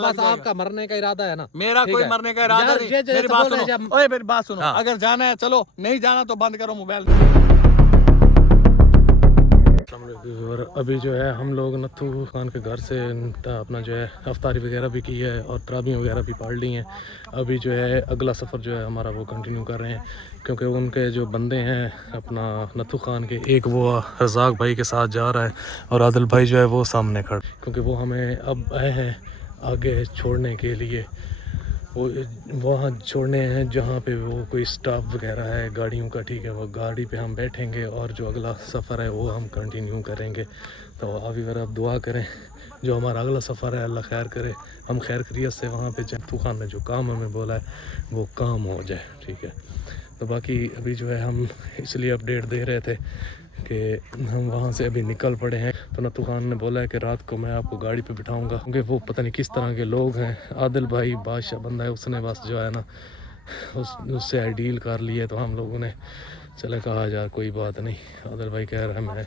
बस आपका मरने का इरादा है ना? मेरा कोई मरने का इरादा नहीं। मेरी बात सुनो, ओए मेरी बात सुनो, अगर जाना है चलो, नहीं जाना तो बंद करो मोबाइल। और अभी जो है हम लोग नत्थू खान के घर से अपना जो है अफ्तारी वगैरह भी की है और तराबियाँ वगैरह भी पढ़ ली हैं। अभी जो है अगला सफ़र जो है हमारा वो कंटिन्यू कर रहे हैं, क्योंकि उनके जो बंदे हैं अपना नत्थू खान के, एक वो रज़ाक भाई के साथ जा रहा है और आदिल भाई जो है वो सामने खड़ा, क्योंकि वो हमें अब आए हैं आगे छोड़ने के लिए। वो वहाँ छोड़ने हैं जहाँ पे वो कोई स्टाफ वगैरह है गाड़ियों का, ठीक है। वो गाड़ी पे हम बैठेंगे और जो अगला सफ़र है वो हम कंटिन्यू करेंगे। तो अभी अगर आप दुआ करें जो हमारा अगला सफ़र है अल्लाह खैर करे, हम खैर खैरियत से वहाँ पे नत्थू खान ने जो काम हमें बोला है वो काम हो जाए, ठीक है। तो बाकी अभी जो है हम इसलिए अपडेट दे रहे थे कि हम वहाँ से अभी निकल पड़े हैं। तो नत्थू खान ने बोला है कि रात को मैं आपको गाड़ी पे बिठाऊंगा, क्योंकि वो पता नहीं किस तरह के लोग हैं। आदिल भाई बादशाह बंदा है, उसने बस जो है ना उससे डील कर लिए। तो हम लोगों ने चले कहा यार कोई बात नहीं, आदिल भाई कह रहा है मैं।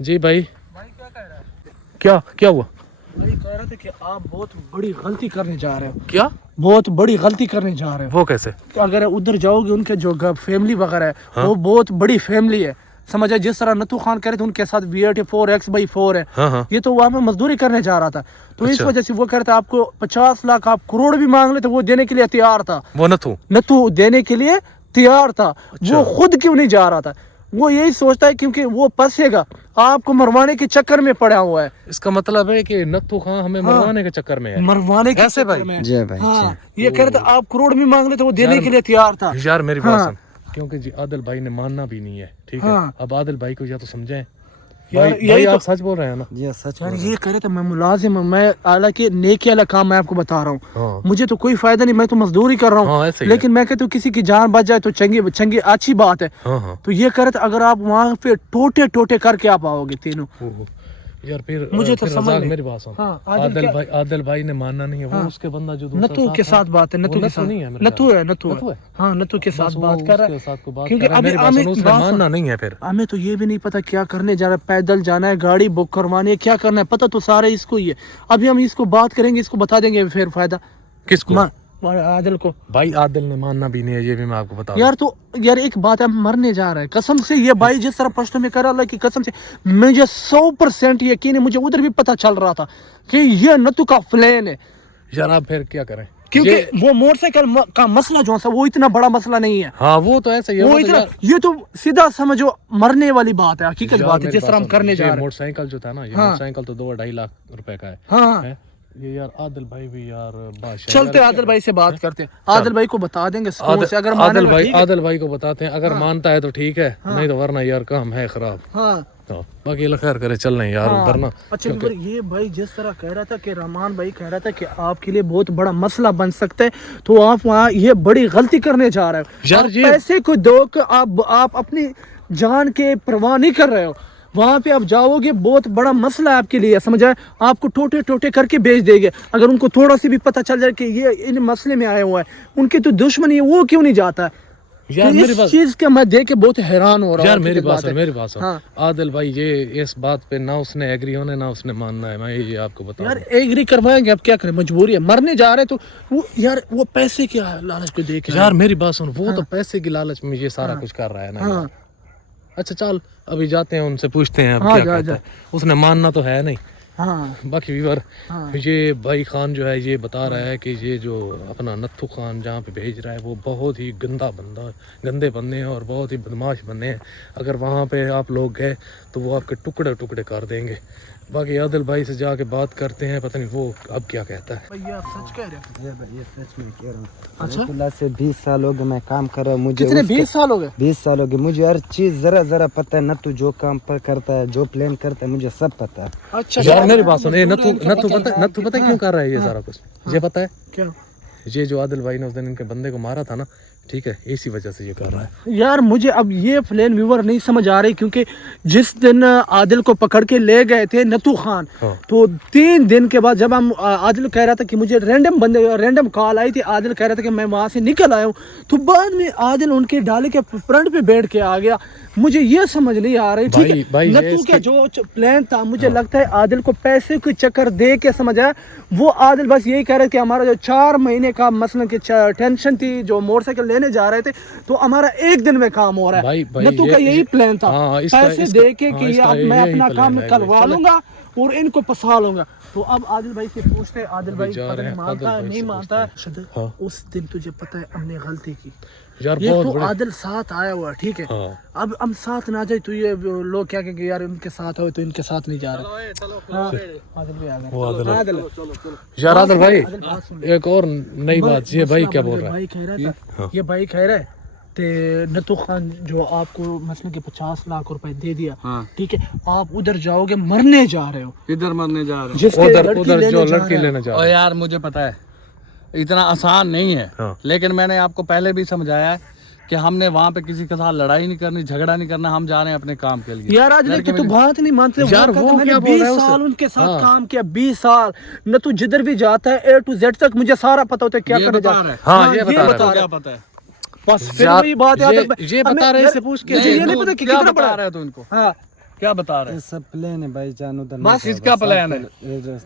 जी भाई क्या कह रहा है? क्या हुआ? भाई कह रहे थे कि आप बहुत बड़ी गलती करने जा रहे हो। क्या बहुत बड़ी गलती करने जा रहे हो? वो कैसे? अगर उधर जाओगे उनके जो फैमिली वगैरह है, हाँ? वो बहुत बड़ी फैमिली है, समझ आए। जिस तरह नत्थू खान कह रहे थे उनके साथ VAT 4x/4 है। हाँ। ये तो वहाँ पे मजदूरी करने जा रहा था, तो इस अच्छा। वजह से वो कह रहे थे आपको 50 लाख, आप करोड़ भी मांग ले तो वो देने के लिए तैयार था। वो नत्थू देने के लिए तैयार था। अच्छा। वो खुद क्यों नहीं जा रहा था? वो यही सोचता है क्योंकि वो फंसेगा, आपको मरवाने के चक्कर में पड़ा हुआ है। इसका मतलब है कि नत्थू खान हमें मरवाने के चक्कर में है। मरवाने के ऐसे चक्कर भाई? में। जी भाई, हाँ, ये कह रहे थे आप करोड़ भी मांग ले तो वो देने के लिए तैयार था। यार मेरी बात हाँ। सुन, क्योंकि जी आदिल भाई ने मानना भी नहीं है, ठीक है। हाँ। अब आदिल भाई को या तो समझाएं। यार भाई यही आप तो सच बोल रहे हैं ना? जी सच यार बोल ये कह रहे थे मैं मुलाजिम हूँ, मैं हालांकि नेकी वाला काम मैं आपको बता रहा हूँ। हाँ। मुझे तो कोई फायदा नहीं, मैं तो मजदूरी कर रहा हाँ, हूँ, ऐसे ही है। लेकिन मैं कहता हूँ किसी की जान बच जाए तो चंगी अच्छी बात है। हाँ। तो ये कह रहे थे अगर आप वहाँ पे टोटे करके आप आओगे तीनों। ओहो। यार फिर मुझे तो फिर समझ रज़ाक नहीं। मेरी बात सुन। हाँ, आदिल भाई ने मानना नहीं है। वो उसके बंदा जो दूसरा नत्थू के साथ बात है, नत्थू के साथ नहीं है मेरे नत्थू है। नत्थू है। हाँ, नत्थू के साथ बस वो बात कर रहा उसके साथ को है, बात क्योंकि कर रहा है। अभी मेरी बात सुन, उसने बात सुन, मानना नहीं है। फिर हमें तो ये भी नहीं पता क्या करने जा रहा है, पैदल जाना है, गाड़ी बुक करवानी है, क्या करना है, पता तो सारे इसको ही है। अभी हम इसको बात करेंगे, इसको बता देंगे, फिर फायदा किसको? आदिल को। भाई आदिल ने मानना भी नहीं है, ये भी मैं आपको बता यार तो यार एक बात है, मरने जा रहा है कसम से। ये भाई जिस तरह प्रश्न में कर रहा, अल्लाह की कसम से मुझे 100% यकीन है, मुझे उधर भी पता चल रहा था कि ये नत्थू का प्लान है। यार आप फिर क्या करें, क्योंकि वो मोटरसाइकिल का मसला जो है वो इतना बड़ा मसला नहीं है। हाँ वो तो ऐसा ही है। वो तो इतना, यार- ये तो सीधा समझो मरने वाली बात है, हकीकत बात है, मेरी जिस तरह हम सुन, करने जा ये रहे हैं। मोटरसाइकिल जो था ना, ये हाँ। मोटरसाइकिल तो 2-2.5 लाख रुपए का है। हाँ, हैं? ये यार आदिल भाई भी यार बादशाह। चलते यार आदिल भाई से बात करते हैं, आदिल भाई को बता देंगे सुकून आदिल से, अगर आदिल मानेगा भाई ठीक है। आदिल भाई को बताते हैं, अगर मानता है तो ठीक है, नहीं तो वरना यार काम है खराब। हाँ तो बाकी अल्लाह खैर करे, चल नहीं यार उधर ना। अच्छा फिर ये भाई जिस तरह कह रहा था कि रहमान भाई कह रहा था कि आपके लिए बहुत बड़ा मसला बन सकता है, तो आप वहाँ ये बड़ी गलती करने जा रहे हो यार। आप ये पैसे को दो कि आप अपनी जान के परवाह नहीं कर रहे हो। वहाँ पे आप जाओगे, बहुत बड़ा मसला है आपके लिए, समझ आए। आपको टोटे करके भेज देंगे। अगर उनको थोड़ा सी भी पता चल जाए कि ये इन मसले में आया हुआ है, उनकी तो दुश्मनी है, वो क्यों नहीं जाता है? यार तो मेरी इस बात चीज के मैं देख के बहुत हैरान हो रहा हूँ। यार मेरी हकीकत बात सुन, है। मेरी बात सुन। हाँ। आदिल भाई ये इस बात पे ना उसने एग्री होने ना उसने मानना है, मैं ये आपको बता यार एग्री करवाएंगे, अब क्या करें, मजबूरी है, मरने जा रहे तो वो यार वो पैसे के लालच को देख यार मेरी बात सुन, वो तो पैसे की लालच में ये सारा कुछ कर रहा है ना। हाँ। यार। अच्छा चल अभी जाते हैं, उनसे पूछते हैं अब हाँ, क्या जा, कहता है। उसने मानना तो है नहीं। हाँ बाकी व्यूअर, हाँ। ये भाई खान जो है ये बता रहा है कि ये जो अपना नत्थू खान जहाँ पे भेज रहा है वो बहुत ही गंदे बंदे हैं और बहुत ही बदमाश बंदे हैं। अगर वहाँ पे आप लोग गए तो वो आपके टुकड़े कर देंगे। बाकी आदिल भाई से जाके बात करते हैं, पता नहीं वो अब क्या कहता है। भैया आप सच कह रहे हो? ये भाई, ये सच में कह रहा हूँ। अच्छा? अल्लाह से 20 साल हो गए मैं काम कर रहा हूँ। मुझे कितने? उसके- 20 साल हो गए? 20 साल हो गए। मुझे हर चीज जरा पता है। नत्थू जो काम पर करता है, जो प्लान करता है, मुझे सब पता है। अच्छा यार मेरी बात सुन, नत्थू पता है क्यों कर रहा है ये सारा कुछ? ये पता है क्या? ये जो आदिल भाई ने उस दिन इनके बंदे को मारा था ना, ठीक है, इसी वजह से ये कर रहा है। यार मुझे अब ये प्लेन व्यूवर नहीं समझ आ रही, क्योंकि जिस दिन आदिल को पकड़ के ले गए थे नत्थू खान, हाँ। तो 3 दिन के बाद जब हम आदिल कह रहा था कि मुझे रैंडम कॉल आई थी, आदिल कह रहा था कि मैं वहां से निकल आया हूँ, तो बाद में आदिल उनके डाले के फ्रंट पे बैठ के आ गया। मुझे ये समझ नहीं आ रही। ठीक है, भाई, ये नत्थू का जो प्लान था, मुझे लगता है आदिल को पैसे के चक्कर दे के समझा, वो आदिल बस यही कह रहे कि हमारा जो 4 महीने का मसलन की टेंशन थी, जो मोटरसाइकिल लेने जा रहे थे, तो हमारा 1 दिन में काम हो रहा है। नत्थू का यही प्लान था, पैसे दे के कि मैं अपना काम करवा लूंगा और इनको फंसा लूंगा। तो अब आदिल भाई से पूछते हैं, आदिल भाई पता नहीं मानता है नहीं मानता है। उस दिन तुझे पता है हमने गलती की यार, ये बहुत तो बड़े। आदिल साथ आया हुआ है, ठीक है। अब हम साथ ना जाए तो ये लोग क्या कहेंगे, यार उनके साथ हो तो इनके साथ नहीं जा रहे। आदिल भी आ गए। आदिल यार आदिल भाई, आदिल बात सुन। एक और नई बात, ये भाई क्या बोल रहा है? भाई कह रहा था, ये भाई कह रहा है ते नत्थू खान जो आपको मसले के 50 लाख रुपए दे दिया, ठीक है, आप उधर जाओगे, मरने जा रहे हो। इधर मरने जा रहे जिसके उधर लड़की उधर लेने जो जा लड़की रहा है। लेने जा हो। रहा और है। यार मुझे पता है इतना आसान नहीं है, लेकिन मैंने आपको पहले भी समझाया है कि हमने वहाँ पे किसी के साथ लड़ाई नहीं करनी, झगड़ा नहीं करना, हम जा रहे हैं अपने काम के लिए। यार आज तो बात नहीं मानते यार, कहता वो मैंने क्या बोल 20 रहा है साल उससे? उनके साथ काम किया, 20 साल। न तू जिधर भी जाता है A to Z तक मुझे सारा पता होता है क्या ये करने बता जा रहा है। हाँ, ये बता तो रहा क्या पता है? बस फिर यार, वही बात याद है। ये बता रहे, इससे पूछ के मुझे ये नहीं, नहीं तू पता कि क्या कितना बता बड़ा रहा है तू इनको? हाँ क्या बता रहे ये सब प्लान है भाई जान, उधर बस किसका प्लान है?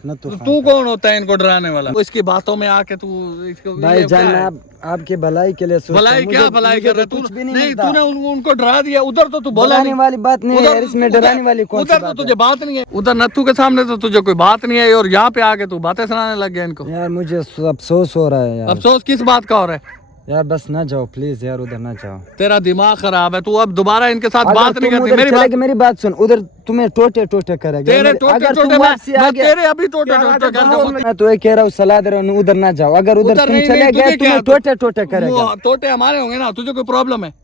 नत्थू तो खान तू का। कौन होता है इनको डराने वाला? इसकी बातों में आके तू इसको भाई ये क्या जान, है? आप आपके भलाई के लिए सोचते हैं। भलाई क्या मुझे- भलाई मुझे कर रहा तो है कुछ तू? भी नहीं नहीं, मिलता। तूने उनको डरा दिया। उधर तो तू बोला डराने नहीं वाली बात नहीं है उधर यार, इसमें उधर- डराने वाली कौन सी उधर तो बात तुझे बात नहीं है। उधर नत्थू के सामने तो तुझे कोई बात नहीं है और यहाँ पे आके तू बातें सुनाने लग गया इनको। है यार? मुझे अफसोस हो रहा है यार। अफसोस किस बात का हो रहा है? यार बस ना जाओ प्लीज यार, उधर ना जाओ। तेरा दिमाग खराब है, तू अब दोबारा इनके साथ अगर बात नहीं तुम करती। उधर मेरी चले बात गए, मेरी बात सुन, उधर तुम्हें टोटे टोटे करेगा। तेरे टोटे अगर टोटे तुम वापसी आ मैं गए, तेरे अभी टोटे टोटे कर दूंगा। मैं तो ये कह रहा हूँ, सलाह दे रहा हूँ, उधर ना जाओ। अगर उधर तुम नहीं, चले नहीं, गए तुझे क्या- तुम्हें टोटे टोटे करेगा। टोटे हमारे होंगे ना, तुझे कोई प्रॉब्लम है?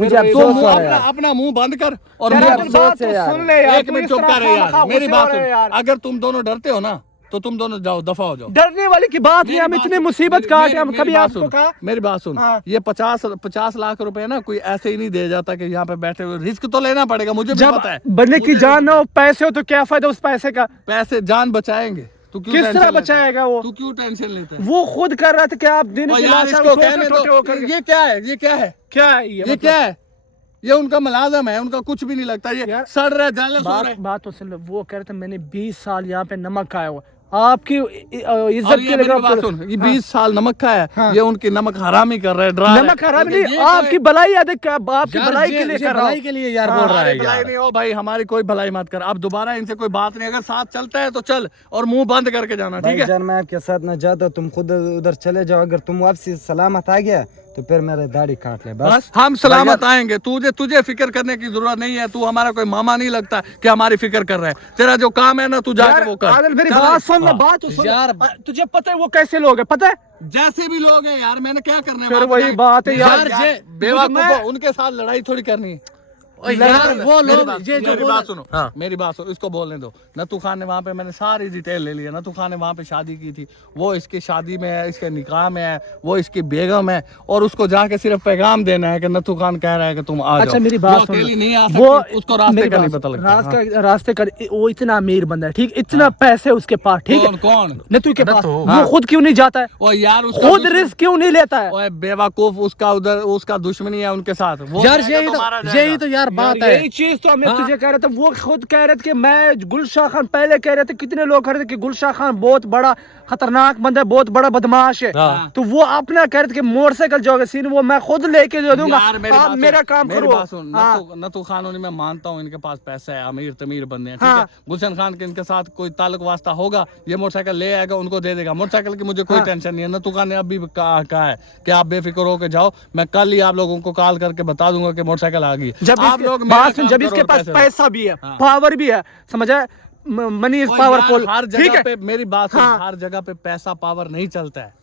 मुझे तो अफसोस हो रहा है अपना यार। अपना मुंह बंद कर और यार, मुंह- अफसोस है यार। सुन ले यार, एक मिनट चुप कर यार, मेरी बात सुन। अगर तुम दोनों डरते हो ना तो तुम दोनों जाओ, दफा हो जाओ। डरने वाली की बात नहीं, हम इतने मुसीबत काटे, हम कभी आपको कहा। मेरी बात सुन, हाँ। ये 50 लाख रुपए ना कोई ऐसे ही नहीं दे जाता कि यहाँ पे बैठे हुए। रिस्क तो लेना पड़ेगा, मुझे भी जब पता है। बंदे की जान हो, पैसे हो, तो क्या फायदा उस पैसे का? पैसे जान बचाएंगे, तू क्यों किस टेंशन तरह लेता है? बचाएगा वो? तू क्यों टेंशन लेता है? वो खुद कर रहा था कि आप दिन और की यार लाश इसको टोटे कहने टोटे दो, होकर ये क्या है? ये क्या है? क्या है ये क्या है? ये उनका मुलाजम है, उनका कुछ भी नहीं लगता। ये यार, सड़ रहा है, जाले सो रहे बात हैं। बात तो सुन लो। वो कह रहे थे मैंने 20 साल यहाँ पे नमक खाया हुआ, आपकी और इज्जत ये के मेरी लिए बात सुन, ये 20 साल नमक खाया हाँ। ये उनकी नमक हरामी कर रहे हैं, डरा रहे हैं। नमक खराब ये नहीं, क्या आपकी है? भलाई अधिक, आपकी यार, भलाई के ये लिए कर रहा भलाई हूँ। के लिए यार बोल रहा हमारी है भलाई यार। नहीं हो भाई, हमारी कोई भलाई मत कर। अब दोबारा इनसे कोई बात नहीं, अगर साथ चलता है तो चल और मुंह बंद करके जाना, ठीक है? जान मैं आपके साथ न जाता, तुम खुद उधर चले जाओ। अगर तुम वापसी सलामत आ गया तो फिर मेरे दाढ़ी काट ले बस। हम सलामत आएंगे, तुझे फिक्र करने की जरूरत नहीं है। तू हमारा कोई मामा नहीं लगता कि हमारी फिक्र कर रहा है। तेरा जो काम है ना, तू जाके वो कर। आदिल मेरी चल। बात सुन ले, बात तो सुन यार, तुझे पता है वो कैसे लोग हैं, पता है? जैसे भी लोग हैं यार, मैंने क्या करना है फिर वहाँ पे वही जाके? बात है यार, बेवकूफ हो, उनके साथ लड़ाई थोड़ी करनी है। यार वो लोग ये जो मेरी बोला- बात सुनो, मेरी बात सुनो, इसको बोलने दो। नत्थू खान ने वहाँ पे, मैंने सारी डिटेल ले ली है। नत्थू खान ने वहाँ पे शादी की थी, वो इसकी शादी में है, इसके निकाह में है, वो इसकी बेगम है, और उसको जाके सिर्फ पैगाम देना है कि नत्थू खान कह रहा है कि तुम आ जाओ। अच्छा मेरी बात वो सुन, अकेली नहीं आ सकती, वो उसको रास्ते मेरी का नहीं बात पता सुन, लगता। रास्ते का वो इतना अमीर बंदा है, ठीक, इतना पैसे उसके पास, ठीक है? कौन? नत्थू के पास, नत्थू, वो खुद क्यों नहीं जाता है? ओ यार, उसका खुद दुश्मन- रिस्क क्यों नहीं लेता है? ओए बेवकूफ, उसका उधर उसका दुश्मनी है उनके साथ। वो यार जाएगा तो मारा जाएगा। यही तो यार बात यार, है। यही चीज तो मैं तुझे कह रहा था। वो खुद कह रहे थे कि मैं गुलशाह खान, पहले कह रहे थे, कितने लोग कह रहे थे कि गुलशाह खान बहुत बड़ा खतरनाक बंदा है, बहुत बड़ा बदमाश है। तो वो अपना कह रहे थे कि मोटरसाइकिल जो है सीन वो मैं खुद लेके दे दूंगा, यार, मेरी आप बात मेरा सुन, काम मेरी करो। बात सुन, नत्थू खानों मैं मानता हूँ इनके पास पैसा है, अमीर तमीर बंदे हैं, ठीक है? गुलशन खान के इनके साथ कोई ताल्लुक वास्ता होगा, ये मोटरसाइकिल ले आएगा, उनको दे देगा। मोटरसाइकिल की मुझे कोई टेंशन नहीं है। नत्थू खान ने अभी कहा है कि आप बेफिक्र होकर जाओ, मैं कल ही आप लोगों को कॉल करके बता दूंगा कि मोटरसाइकिल आ गई। जब आप इसके- लोग मेरा बात सुन, काम जब करो इसके और पास पैसे पैसा भी है, पावर भी है, समझा, मनी इज और पावरफुल, यार, हर ठीक जगह है? पे मेरी बात सुन, हाँ। हर जगह पे पैसा पावर नहीं चलता है।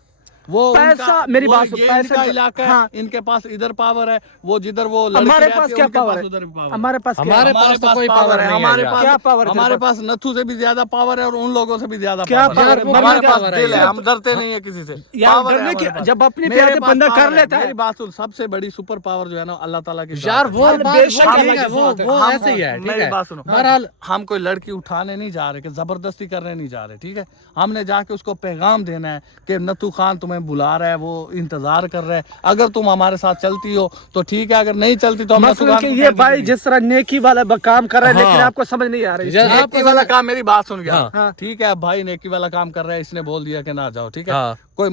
वो पैसा- उनका- मेरी वो बात सुन, ये पैसा- इनका इलाका है, हाँ। इनके पास इधर पावर है, वो जिधर वो लड़की हमारे रहती पास है, क्या उनके पावर पास है? उधर भी पावर है। हमारे पास क्या है? हमारे पास तो कोई पावर नहीं है हमारे यार। पास क्या पावर है हमारे तेरे पास नत्थू से भी ज्यादा पावर है और उन लोगों से भी ज्यादा क्या पावर पावर है। है? हमारे क्या पास पावर है दिल है, यार? हम डरते नहीं है किसी से। यार, पावर है डरने की- हमारे पास। जब अपने मेरे प्यार के पास बंदा पावर कर लेता है। मेरी बात सुन, सबसे बड़ी सुपर पावर जो है ना, अल्लाह ताला की यार जात वो है। बात बेशक ठीक अल्लाह है, की वो बात है। वो हम- ऐसे ही है, ठीक मेरी है। बात सुनो, बहरहाल हम कोई लड़की उठाने नहीं जा रहे, कि जबरदस्ती करने नहीं जा रहे, ठीक है? हमने जाके उसको पैगाम देना है कि नत्थू खान तुम्हें तुम्हें बुला रहा है, वो इंतजार कर रहा है। अगर तुम हमारे साथ चलती हो तो ठीक है, अगर नहीं चलती तो हम मसलन कि ये भाई जिस तरह नेकी वाला काम कर रहा है, लेकिन आपको समझ नहीं आ रही। नेकी वाला काम, मेरी बात सुन गया, ठीक है भाई नेकी वाला काम कर रहा है, इसने बोल दिया कि ना जाओ, ठीक है, कोई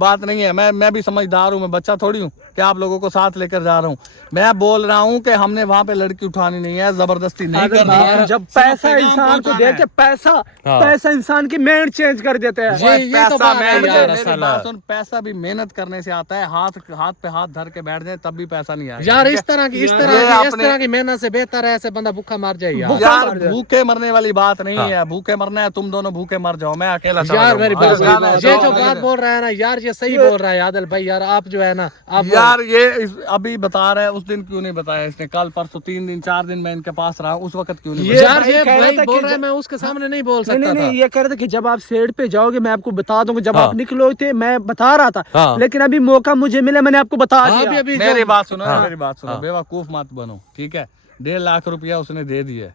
बात नहीं है। मैं भी समझदार हूँ, मैं बच्चा थोड़ी हूँ कि आप लोगों को साथ लेकर जा रहा हूँ। मैं बोल रहा हूँ कि हमने वहाँ पे लड़की उठानी नहीं है, जबरदस्ती नहीं करनी है। जब पैसा इंसान को दे के पैसा इंसान की मेंड चेंज कर देते हैं। पैसा भी मेहनत करने से आता है, हाथ पे हाथ धर के बैठ जाए तब भी पैसा नहीं आएगा यार। इस तरह की मेहनत से बेहतर है ऐसे बंदा भूखा मर जाए यार। भूखे मरने वाली बात नहीं है, भूखे मरना है तुम दोनों भूखे मर जाओ, मैं अकेला यार। मेरी बात ये जो बात बोल रहा है ना यार, ये सही बोल रहा है आदिल भाई। यार आप जो है ना, आप यार ये अभी बता रहे हैं, उस दिन क्यों नहीं बताया इसने? कल परसों 3 दिन 4 दिन मैं इनके पास रहा, उस वक्त क्यों नहीं? यार ये भाई बोल रहा है, मैं उसके सामने नहीं बोल सकता। नहीं, ये कह रहे थे कि जब आप सेट पे जाओगे मैं आपको बता दूंगा। जब आप निकलोगे थे मैं बता रहा था, लेकिन अभी मौका मुझे मिला, मैंने आपको बता दिया। मेरी बात सुनो, मेरी बात सुनो, बेवकूफ मत बनो, ठीक है। 1.5 लाख रुपया उसने दे दिया,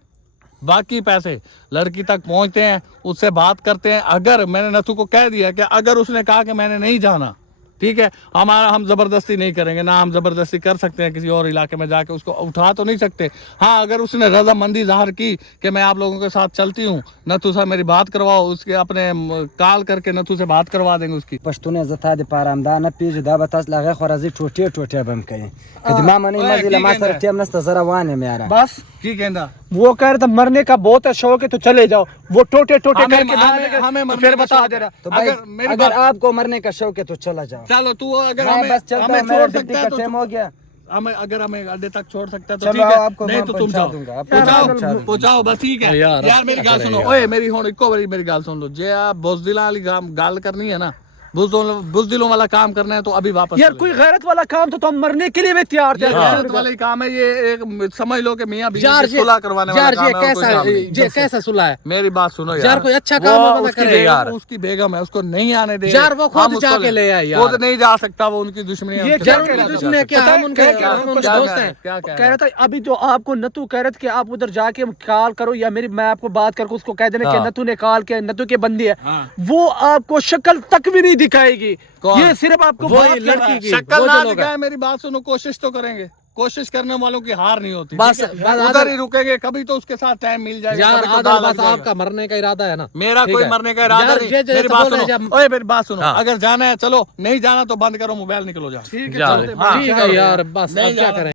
बाकी पैसे लड़की तक पहुंचते हैं, उससे बात करते हैं। अगर मैंने नथु को कह दिया कि अगर उसने कहा कि मैंने नहीं जाना, ठीक है, हम जबरदस्ती नहीं करेंगे ना, हम जबरदस्ती कर सकते हैं किसी और इलाके में जाके, उसको उठा तो नहीं सकते। हाँ, अगर उसने रजामंदी जाहिर की कि मैं आप लोगों के साथ चलती हूँ, नथु से मेरी बात करवाओ, उसके अपने कॉल करके नथु से बात करवा देंगे उसकी। पश्तूने जता दे पारामदाना पीज दा बतास लगा खराजी टोटे बम कहे कदमा मनी मजिला मास्टर टीम नस्ता जरा वाने मेरा बस की कहना वो कह रहा था मरने का बहुत शौक है तो चले जाओ। वो टोटे करके हमें फिर बता दे रहा। तो भाई अगर आपको मरने का शौक है तो चला जाओ। चलो तू अगर बस चलता हमें मेरा छोड़ ड्यूटी सकता का है तो टाइम हो गया। अगर हमें अड्डे तक छोड़ सकता है तो चलो ठीक है, आपको नहीं मैं तो तुम पहुंचा जाओ, दूंगा, आपको पहुंचा दूंगा। पहुंचाओ बस, ठीक है यार। मेरी गाल सुनो, ओए मेरी हुण इक्को बारी मेरी गाल सुन लो। जे आप बुज़दिलां वाली गाल करनी है ना, बुज़दिलों वाला काम करना है तो अभी वापस यार कोई गैरत वाला काम तो हम मरने के लिए भी तैयार थे। गैरत वाला ही काम है ये, एक समझ लो कि मियां बीवी की सुलह करवाने वाला काम है। ये कैसा सुलह है? मेरी बात सुनो यार, कोई अच्छा काम है बंदा करे यार। उसकी बेगम है, उसको नहीं आने दे यार, वो खुद जाके ले आए यार। खुद नहीं जा सकता, वो उनकी दुश्मनी है। दुश्मनी क्या, हम उनके दोस्त हैं। क्या कह रहा था अभी जो आपको नतु कह रहे थे कि आप उधर जाके कॉल करो या मैं आपको बात करके उसको कह देना कि नतु ने कॉल किया, नतु के बंदी है, वो आपको शक्ल तक भी नहीं दिखाएगी। ये सिर्फ आपको वही लड़की की शक्ल ना दिखाए। मेरी बात सुनो, कोशिश तो करेंगे, कोशिश करने वालों की हार नहीं होती। बस उधर ही रुकेंगे, कभी तो उसके साथ टाइम मिल जाएगा। यार कभी तो आदल, दाल बस लग जाएगा। आपका मरने का इरादा है ना? मेरा कोई मरने का इरादा नहीं। मेरी बात सुनो, ओए मेरी बात सुनो, अगर जाना है चलो, नहीं जाना तो बंद करो मोबाइल, निकलो जाओ। ठीक है यार, बस अब क्या करें।